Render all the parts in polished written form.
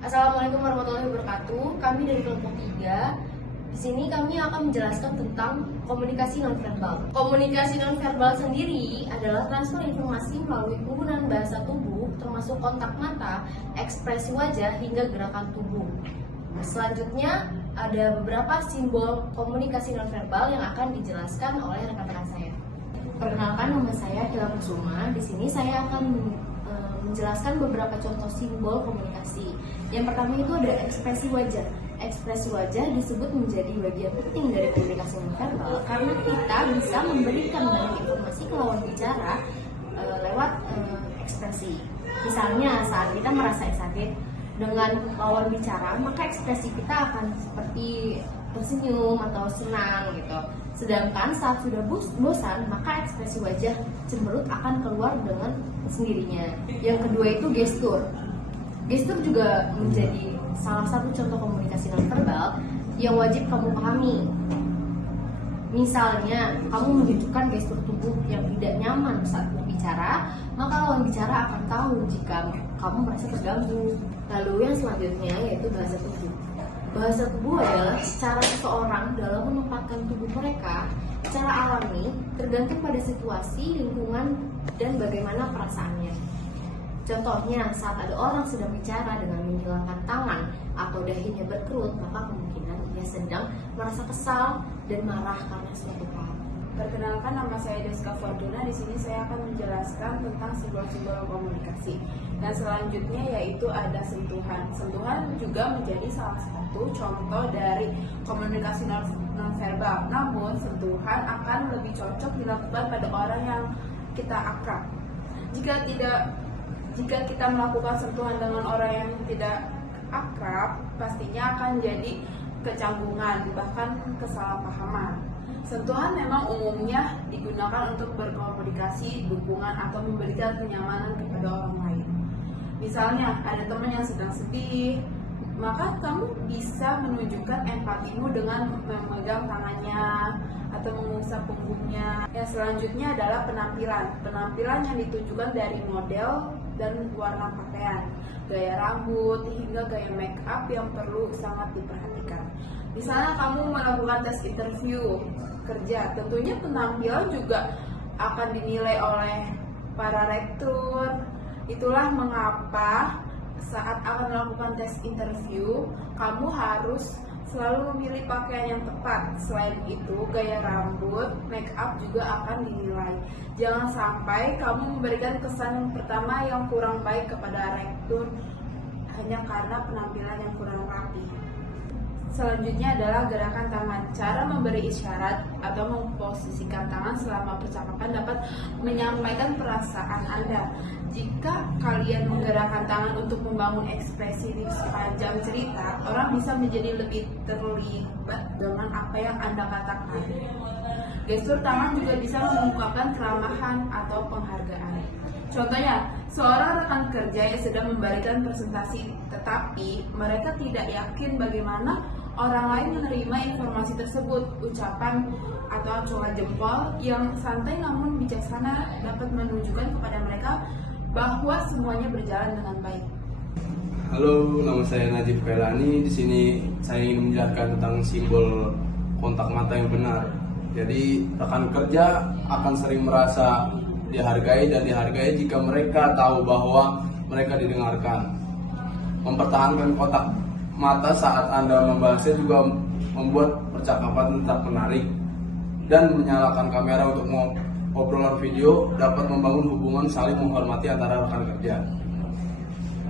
Assalamualaikum warahmatullahi wabarakatuh. Kami dari kelompok 3. Di sini kami akan menjelaskan tentang komunikasi nonverbal. Komunikasi nonverbal sendiri adalah transfer informasi melalui penggunaan bahasa tubuh, termasuk kontak mata, ekspresi wajah, hingga gerakan tubuh. Selanjutnya ada beberapa simbol komunikasi nonverbal yang akan dijelaskan oleh rekan-rekan saya. Perkenalkan, nama saya Hilal Kusuma. Di sini saya akan menjelaskan beberapa contoh simbol komunikasi. Yang pertama itu ada ekspresi wajah. Ekspresi wajah disebut menjadi bagian penting dari komunikasi nonverbal karena kita bisa memberikan banyak informasi ke lawan bicara lewat ekspresi. Misalnya saat kita merasa excited dengan lawan bicara, maka ekspresi kita akan seperti tersenyum atau senang gitu. Sedangkan saat sudah bosan, maka ekspresi wajah cemberut akan keluar dengan sendirinya. Yang kedua itu gestur. Gestur juga menjadi salah satu contoh komunikasi nonverbal yang wajib kamu pahami. Misalnya, kamu menunjukkan gestur tubuh yang tidak nyaman saat berbicara, maka lawan bicara akan tahu jika kamu merasa terganggu. Lalu yang selanjutnya yaitu bahasa tubuh. Bahasa tubuh adalah cara seseorang dalam menempatkan tubuh mereka secara alami, tergantung pada situasi, lingkungan, dan bagaimana perasaannya. Contohnya, saat ada orang sedang bicara dengan menghilangkan tangan atau dahinya berkerut, maka kemungkinan dia sedang merasa kesal dan marah karena suatu hal. Perkenalkan, nama saya Deska Fortuna. Di sini saya akan menjelaskan tentang simbol-simbol komunikasi. Dan selanjutnya yaitu ada sentuhan. Sentuhan juga menjadi salah satu contoh dari komunikasi nonverbal. Namun sentuhan akan lebih cocok dilakukan pada orang yang kita akrab. Jika kita melakukan sentuhan dengan orang yang tidak akrab, pastinya akan jadi kecanggungan, bahkan kesalahpahaman. Sentuhan memang umumnya digunakan untuk berkomunikasi, dukungan, atau memberikan kenyamanan kepada orang lain. Misalnya, ada teman yang sedang sedih, maka kamu bisa menunjukkan empatimu dengan memegang tangannya atau mengusap punggungnya. Yang selanjutnya adalah penampilan. Penampilan yang ditujukan dari model dan warna pakaian, gaya rambut, hingga gaya make up yang perlu sangat diperhatikan. Misalnya kamu melakukan tes interview kerja, tentunya penampilan juga akan dinilai oleh para rektur. Itulah mengapa saat akan melakukan tes interview, kamu harus selalu memilih pakaian yang tepat. Selain itu, gaya rambut, make up juga akan dinilai. Jangan sampai kamu memberikan kesan yang pertama yang kurang baik kepada rektur hanya karena penampilan yang kurang rapi. Selanjutnya adalah gerakan tangan. Cara memberi isyarat atau memposisikan tangan selama percakapan dapat menyampaikan perasaan Anda. Jika kalian menggerakkan tangan untuk membangun ekspresi di sepanjang cerita, orang bisa menjadi lebih terlibat dengan apa yang Anda katakan. Gestur tangan juga bisa mengungkapkan keramahan atau penghargaan. Contohnya, seorang rekan kerja yang sedang memberikan presentasi, tetapi mereka tidak yakin bagaimana orang lain menerima informasi tersebut. Ucapan atau acungan jempol yang santai namun bijaksana dapat menunjukkan kepada mereka bahwa semuanya berjalan dengan baik. Halo, nama saya Najib Kailani. Di sini saya ingin menjelaskan tentang simbol kontak mata yang benar. Jadi, rekan kerja akan sering merasa dihargai dan dihargai jika mereka tahu bahwa mereka didengarkan. Mempertahankan kontak mata saat Anda membahasnya juga membuat percakapan tetap menarik, dan menyalakan kamera untuk obrolan video dapat membangun hubungan saling menghormati antara rekan kerja.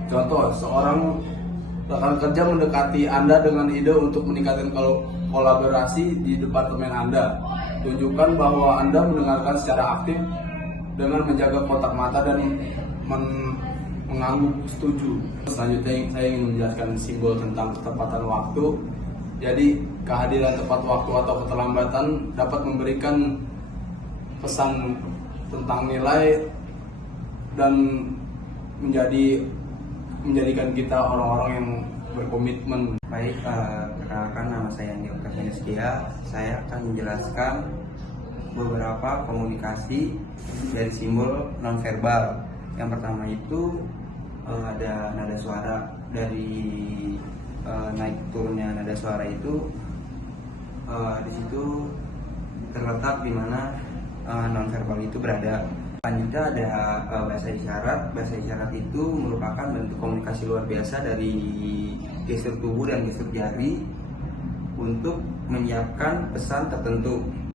Contoh, seorang rekan kerja mendekati Anda dengan ide untuk meningkatkan kolaborasi di departemen Anda. Tunjukkan bahwa Anda mendengarkan secara aktif dengan menjaga kontak mata dan mengangguk setuju. Selanjutnya saya ingin menjelaskan simbol tentang ketepatan waktu. Jadi kehadiran tepat waktu atau keterlambatan dapat memberikan pesan tentang nilai dan menjadikan kita orang-orang yang berkomitmen. Baik, perkenalkan, nama saya Nio Setia. Saya akan menjelaskan beberapa komunikasi dari simbol nonverbal. Yang pertama itu ada nada suara. dari naik turunnya nada suara itu di situ terletak di mana nonverbal itu berada. Selanjutnya ada bahasa isyarat. Bahasa isyarat itu merupakan bentuk komunikasi luar biasa dari gestur tubuh dan gestur jari untuk menyiapkan pesan tertentu.